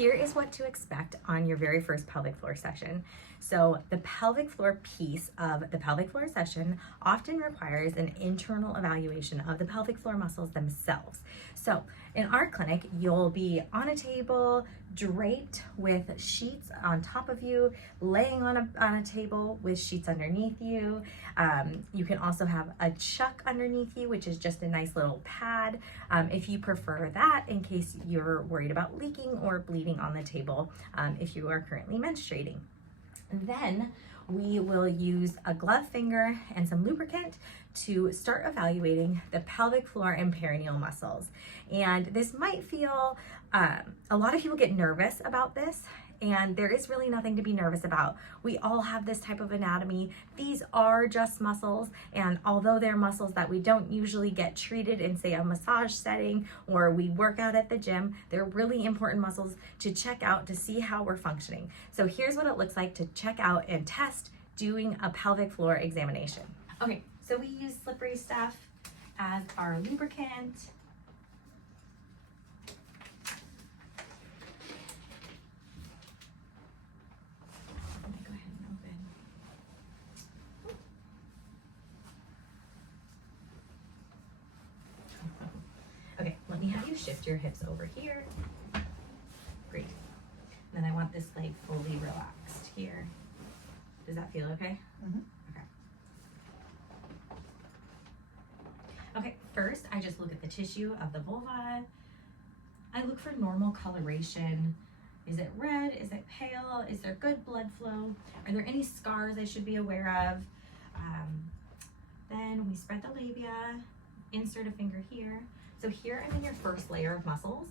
here is what to expect on your very first pelvic floor session. So the pelvic floor piece of the pelvic floor session often requires an internal evaluation of the pelvic floor muscles themselves. So in our clinic, you'll be on a table, draped with sheets on top of you, laying on a table with sheets underneath you. You can also have a chuck underneath you, which is just a nice little pad, if you prefer that, in case you're worried about leaking or bleeding on the table, if you are currently menstruating. Then we will use a glove finger and some lubricant to start evaluating the pelvic floor and perineal muscles. And this might feel, a lot of people get nervous about this, and there is really nothing to be nervous about. We all have this type of anatomy. These are just muscles, and although they're muscles that we don't usually get treated in, say, a massage setting or we work out at the gym, they're really important muscles to check out to see how we're functioning. So here's what it looks like to check out and test doing a pelvic floor examination. Okay, so we use slippery stuff as our lubricant. Okay, let me have you shift your hips over here. Great. And then I want this leg fully relaxed here. Does that feel okay? Mm-hmm. Okay. Okay, first I just look at the tissue of the vulva. I look for normal coloration. Is it red? Is it pale? Is there good blood flow? Are there any scars I should be aware of? Then we spread the labia, insert a finger here. So here I'm in your first layer of muscles,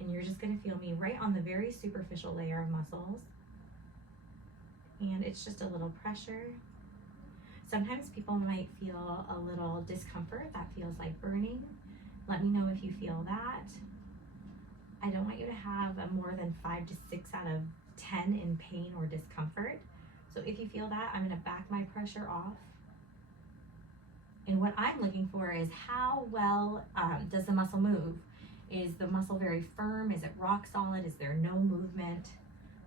and you're just gonna feel me right on the very superficial layer of muscles. And it's just a little pressure. Sometimes people might feel a little discomfort. That feels like burning. Let me know if you feel that. I don't want you to have a more than 5 to 6 out of 10 in pain or discomfort. So if you feel that, I'm gonna back my pressure off. And what I'm looking for is how well does the muscle move? Is the muscle very firm? Is it rock solid? Is there no movement?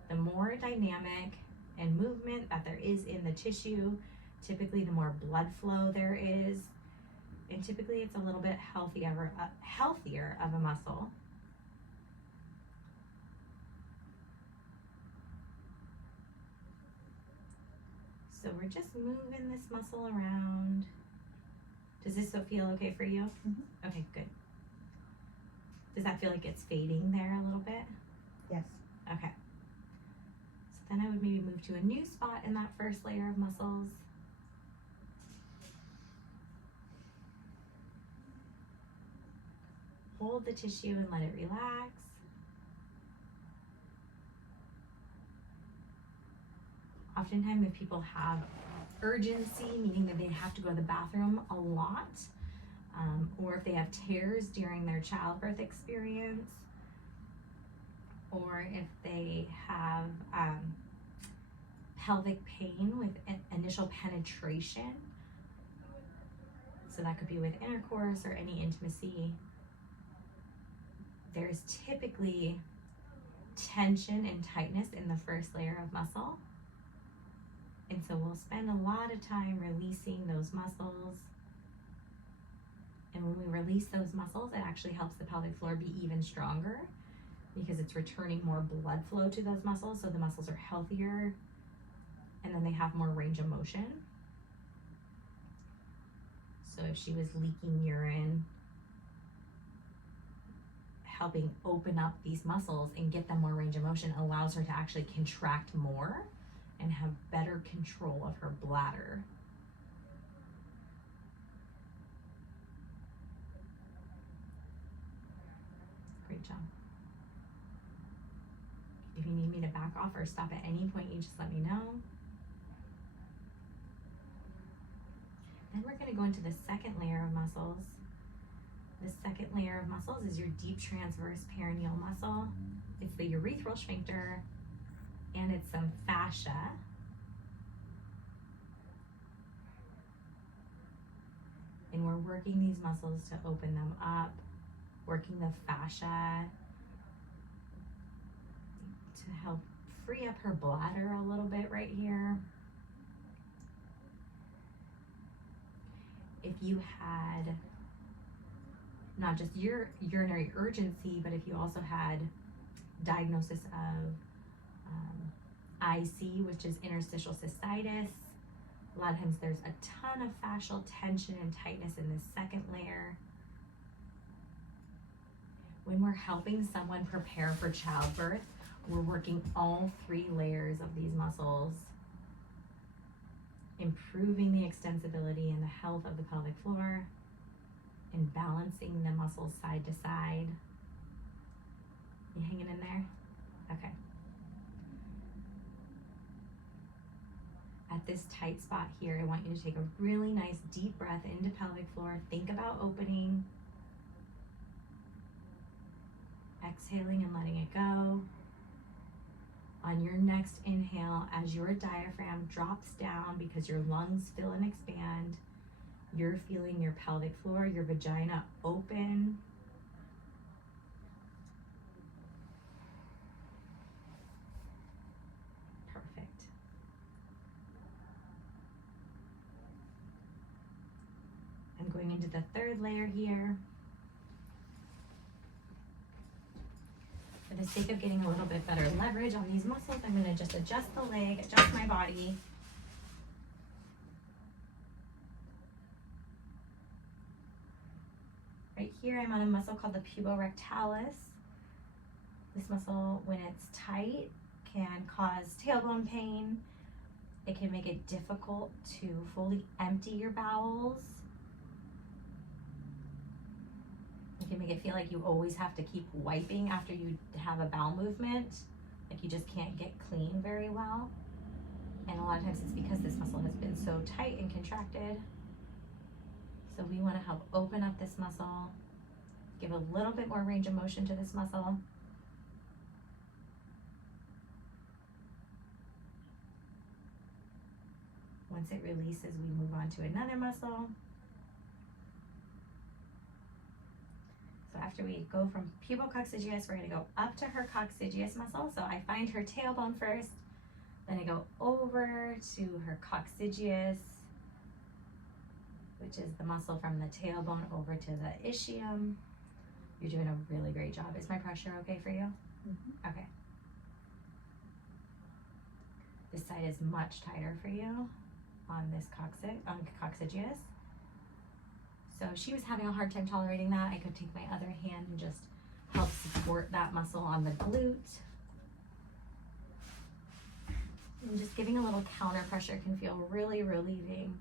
The more dynamic and movement that there is in the tissue, typically the more blood flow there is, and typically it's a little bit healthier of a muscle. So we're just moving this muscle around. Does this feel okay for you? Mm-hmm. Okay, good. Does that feel like it's fading there a little bit? Yes. Okay. So then I would maybe move to a new spot in that first layer of muscles. Hold the tissue and let it relax. Oftentimes if people have urgency, meaning that they have to go to the bathroom a lot, or if they have tears during their childbirth experience, or if they have pelvic pain with initial penetration, so that could be with intercourse or any intimacy, there's typically tension and tightness in the first layer of muscle. And so we'll spend a lot of time releasing those muscles. And when we release those muscles, it actually helps the pelvic floor be even stronger because it's returning more blood flow to those muscles, so the muscles are healthier, and then they have more range of motion. So if she was leaking urine, helping open up these muscles and get them more range of motion allows her to actually contract more and have better control of her bladder. Great job. If you need me to back off or stop at any point, you just let me know. Then we're gonna go into the second layer of muscles. The second layer of muscles is your deep transverse perineal muscle. It's the urethral sphincter, and it's some fascia. And we're working these muscles to open them up, working the fascia, to help free up her bladder a little bit right here. If you had not just your urinary urgency, but if you also had diagnosis of IC, which is interstitial cystitis, a lot of times there's a ton of fascial tension and tightness in this second layer. When we're helping someone prepare for childbirth, we're working all 3 layers of these muscles, improving the extensibility and the health of the pelvic floor, and balancing the muscles side to side. You hanging in there? Okay. At this tight spot here, I want you to take a really nice deep breath into pelvic floor. Think about opening. Exhaling and letting it go. On your next inhale, as your diaphragm drops down because your lungs fill and expand, you're feeling your pelvic floor, your vagina open. Perfect. I'm going into the 3rd layer here. For the sake of getting a little bit better leverage on these muscles, I'm going to just adjust the leg, adjust my body. Right here, I'm on a muscle called the puborectalis. This muscle, when it's tight, can cause tailbone pain. It can make it difficult to fully empty your bowels. It can make it feel like you always have to keep wiping after you have a bowel movement, like you just can't get clean very well. And a lot of times it's because this muscle has been so tight and contracted. So we want to help open up this muscle, give a little bit more range of motion to this muscle. Once it releases, we move on to another muscle. So after we go from pubococcygeus, we're going to go up to her coccygeus muscle. So I find her tailbone first, then I go over to her coccygeus, which is the muscle from the tailbone over to the ischium. You're doing a really great job. Is my pressure okay for you? Mm-hmm. Okay. This side is much tighter for you on this coccygeus. So she was having a hard time tolerating that. I could take my other hand and just help support that muscle on the glute. And just giving a little counter pressure can feel really relieving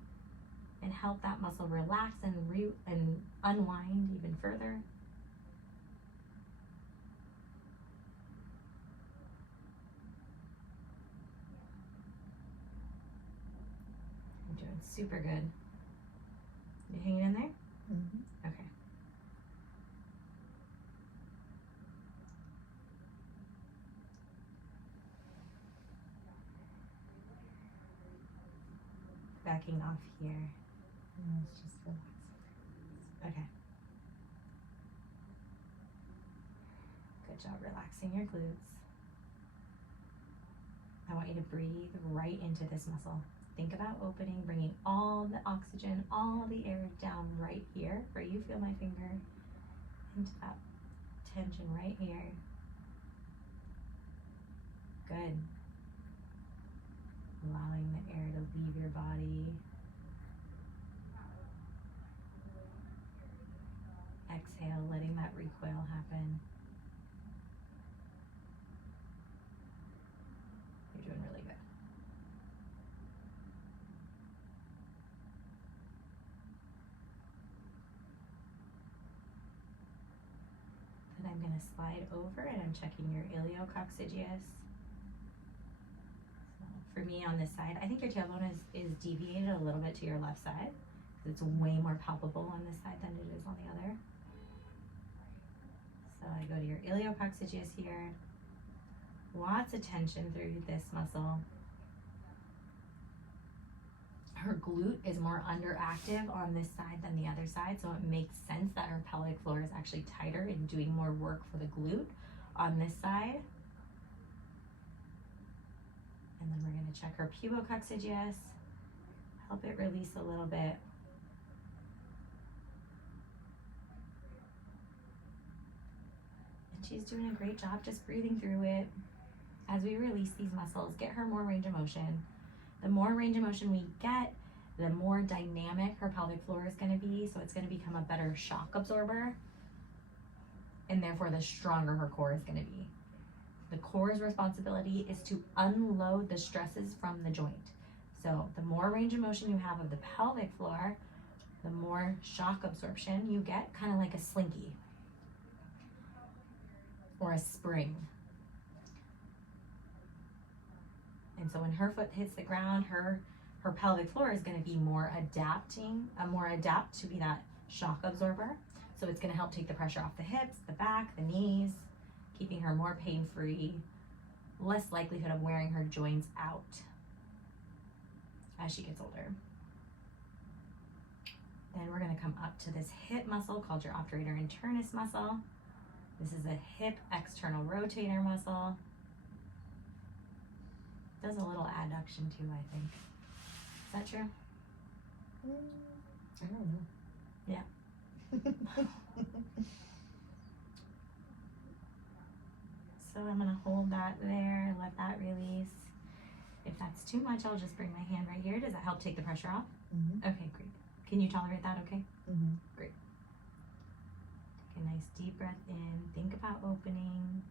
and help that muscle relax and unwind even further. I'm doing super good. You hanging in there? Mm-hmm. Okay. Backing off here. And let's just relax. Okay. Good job relaxing your glutes. I want you to breathe right into this muscle. Think about opening, bringing all the oxygen, all the air down right here, where you feel my finger, into that tension right here. Good. Allowing the air to leave your body. Exhale, letting that recoil happen. You're doing really good. Then I'm going to slide over and I'm checking your iliococcygeus. So for me on this side, I think your tailbone is deviated a little bit to your left side because it's way more palpable on this side than it is on the other. So I go to your iliococcygeus here. Lots of tension through this muscle. Her glute is more underactive on this side than the other side, so it makes sense that her pelvic floor is actually tighter and doing more work for the glute on this side. gonna check her pubococcygeus, help it release a little bit. And she's doing a great job just breathing through it. As we release these muscles, get her more range of motion. The more range of motion we get, the more dynamic her pelvic floor is gonna be, so it's gonna become a better shock absorber, and therefore the stronger her core is gonna be. The core's responsibility is to unload the stresses from the joint. So the more range of motion you have of the pelvic floor, the more shock absorption you get, kind of like a slinky or a spring. And so when her foot hits the ground, her pelvic floor is going to be more adapt to be that shock absorber. So it's going to help take the pressure off the hips, the back, the knees, keeping her more pain-free, less likelihood of wearing her joints out as she gets older. Then we're going to come up to this hip muscle called your obturator internus muscle. This is a hip external rotator muscle. Does a little adduction too, I think. Is that true? I don't know. Yeah. So I'm gonna hold that there, let that release. If that's too much, I'll just bring my hand right here. Does that help take the pressure off? Mm-hmm. Okay, great. Can you tolerate that okay? Mm-hmm. Great. Take a nice deep breath in. Think about opening.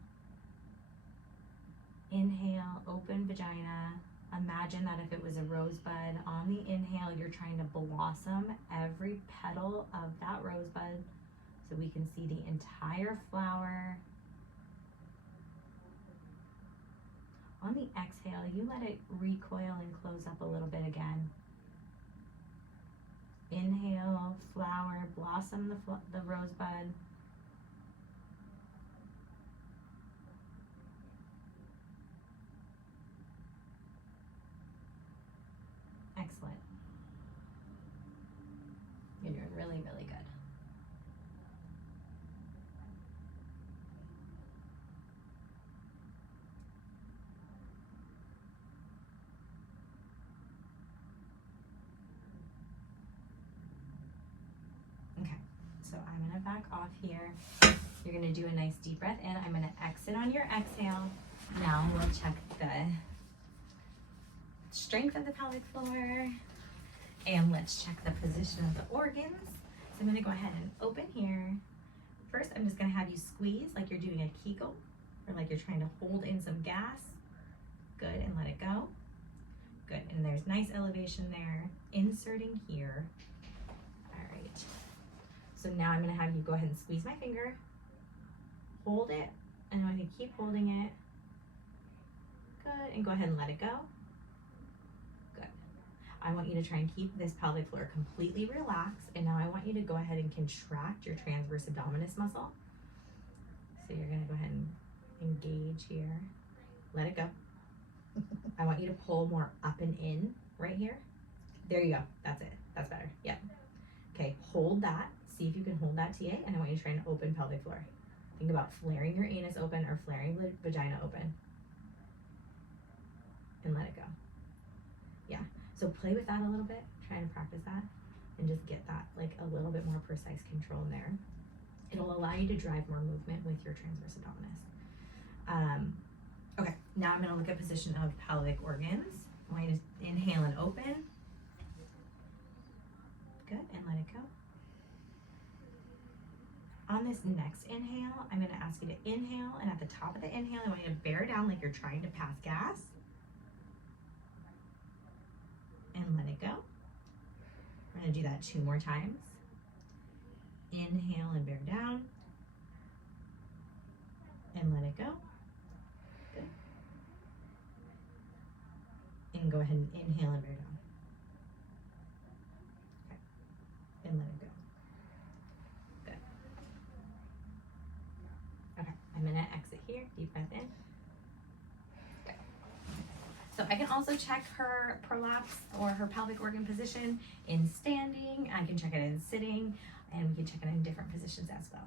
Inhale, open vagina. Imagine that if it was a rosebud, on the inhale, you're trying to blossom every petal of that rosebud so we can see the entire flower. On the exhale, you let it recoil and close up a little bit again. Inhale, flower, blossom the rosebud. Excellent. You're doing really, really good. Okay, so I'm gonna back off here. You're gonna do a nice deep breath in. I'm gonna exit on your exhale. Now we'll check the strength of the pelvic floor, and let's check the position of the organs. So I'm gonna go ahead and open here. First, I'm just gonna have you squeeze like you're doing a Kegel, or like you're trying to hold in some gas. Good, and let it go. Good, and there's nice elevation there. Inserting here. All right. So now I'm gonna have you go ahead and squeeze my finger. Hold it, and I'm gonna keep holding it. Good, and go ahead and let it go. I want you to try and keep this pelvic floor completely relaxed. And now I want you to go ahead and contract your transverse abdominis muscle. So you're gonna go ahead and engage here. Let it go. I want you to pull more up and in right here. There you go, that's it, that's better, yeah. Okay, hold that. See if you can hold that TA, and I want you to try and open pelvic floor. Think about flaring your anus open or flaring the vagina open. And let it go. Yeah. So play with that a little bit, try to practice that, and just get that like a little bit more precise control in there. It'll allow you to drive more movement with your transverse abdominis. Okay, now I'm gonna look at position of pelvic organs. I want you to inhale and open. Good, and let it go. On this next inhale, I'm gonna ask you to inhale, and at the top of the inhale, I want you to bear down like you're trying to pass gas. And let it go. We're gonna do that 2 more times. Inhale and bear down. And let it go. Good. And go ahead and inhale and bear down. Okay. And let it go. Good. Okay, I'm gonna exit here, deep breath in. So I can also check her prolapse or her pelvic organ position in standing. I can check it in sitting, and we can check it in different positions as well.